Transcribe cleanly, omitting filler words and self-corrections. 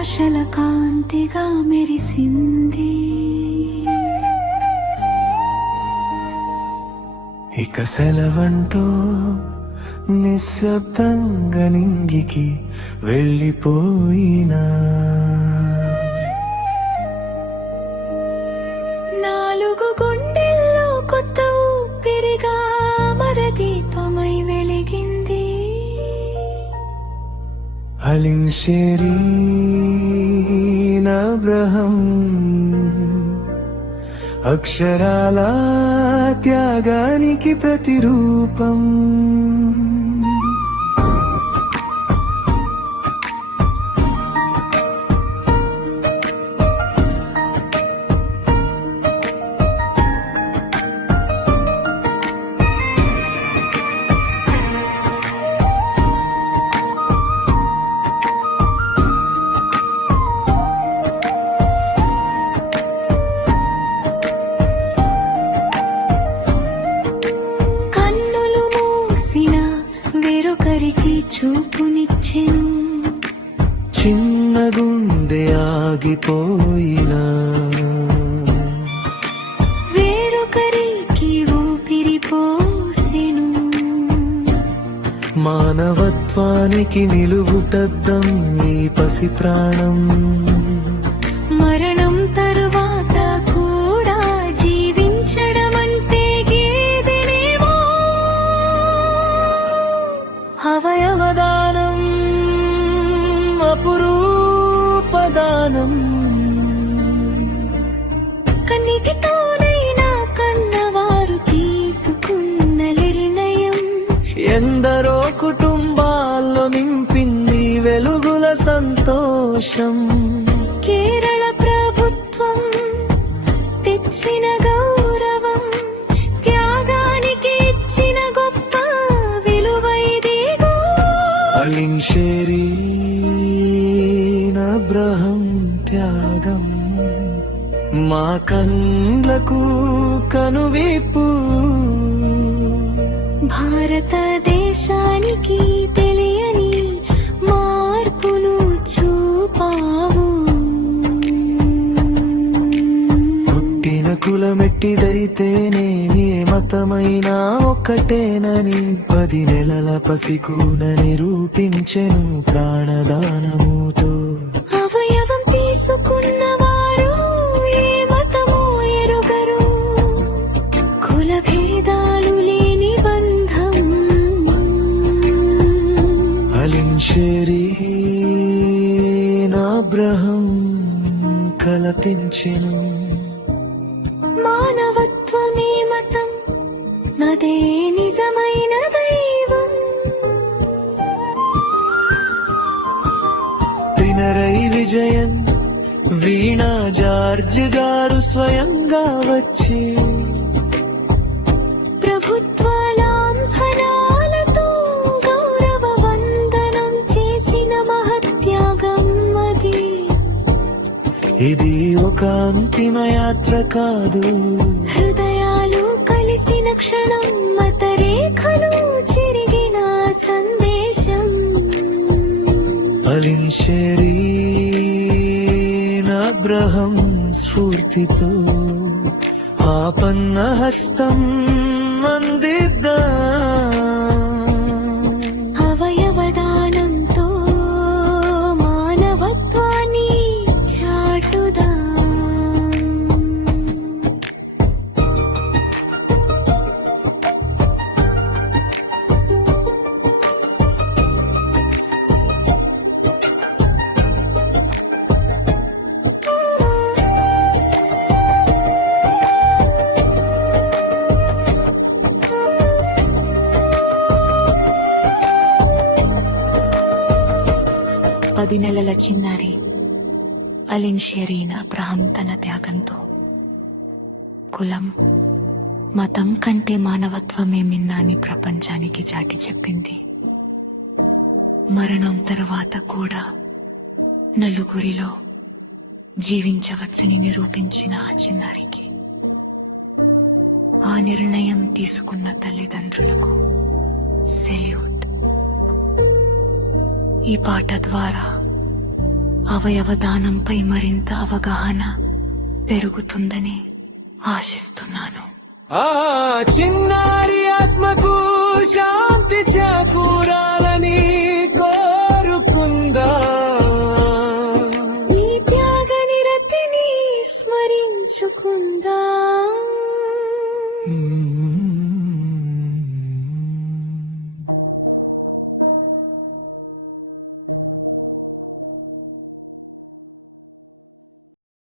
ఆశల కాంతిగా మెరిసింది. ఇక సెలవంటూ నిశ్శబ్దంగా నింగికి వెళ్ళిపోయినా, నాలుగు గుండెల్లో కొత్త ఊపిరిగా మరదీపమై వెలిగింది. అలిన్షేరీన్ అబ్రహం అక్షరాల త్యాగానికి ప్రతిరూపం. చూపునిచ్చెను, చిన్న గుండె ఆగిపోయినా, వేరొకరికి ఊపిరి పోసెను. మానవత్వానికి నిలువుటద్దం ఈ పసి ప్రాణం. మరణం తరువాత కూడా జీవించడం అంటే గేదెనేమో. అవయవదానం అపురూపదానం. కన్నిటితోనైనా కన్నవారు తీసుకున్న నిర్ణయం ఎందరో కుటుంబాల్లో నింపింది వెలుగుల సంతోషం. కేరళ ప్రభుత్వం తెచ్చిన గౌరవం, త్యాగానికి ఇచ్చిన గొప్ప విలువైదిగో. అలిన్షేరీన్ అబ్రహం త్యాగం మా కండ్లకు కనువిప్పు. భారతదేశానికి తెలియని మార్పును చూపావు. పుట్టిన కులమెట్టిదైతేనేమి, మతమైనా ఒక్కటేనని 10 నెలల పసికూన నిరూపించెను ప్రాణదానముతో. అవయవం తీసుకున్నవారు ఏ మతమో ఎరుగరు, కుల భేదాలు లేని బంధం. అలిన్షేరీన్ అబ్రహం కలపించెను. మానవత్వమే మతం, అదే నిజమైన దైవం. పినరై విజయన్ వీణా జార్జ్ గారు స్వయంగా వచ్చి ప్రభుత్వాలాంఛనాలతో గౌరవ వందనం చేసిన మహత్యాగం అది. ఇది ఒక అంతిమ యాత్ర కాదు, హృదయాలు కలిసిన క్షణం, మత రేఖలు చెరిగిన సందేశం. అలిన్షేరీన్ అబ్రహం స్ఫూర్తితో ఆపన్న హస్తం అందిద్దాం. అవయవదానంతో మానవత్వాన్ని చాటుదాం. పది నెలల చిన్నారి అలిన్షేరీన్ అబ్రహం తన త్యాగంతో కులం, మతం కంటే మానవత్వమే మిన్న అని ప్రపంచానికి చాటి చెప్పింది. మరణం తర్వాత కూడా నలుగురిలో జీవించవచ్చని నిరూపించిన ఆ చిన్నారికి, ఆ నిర్ణయం తీసుకున్న తల్లిదండ్రులకు సెల్యూట్. ఈ పాట ద్వారా అవయవదానంపై మరింత అవగాహన పెరుగుతుందని ఆశిస్తున్నాను. ఆ చిన్నారి ఆత్మకు శాంతి చేకూరాలని కోరుకుందా. ఈ త్యాగ నిరతిని స్మరించుకుందా.